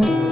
thank mm -hmm. you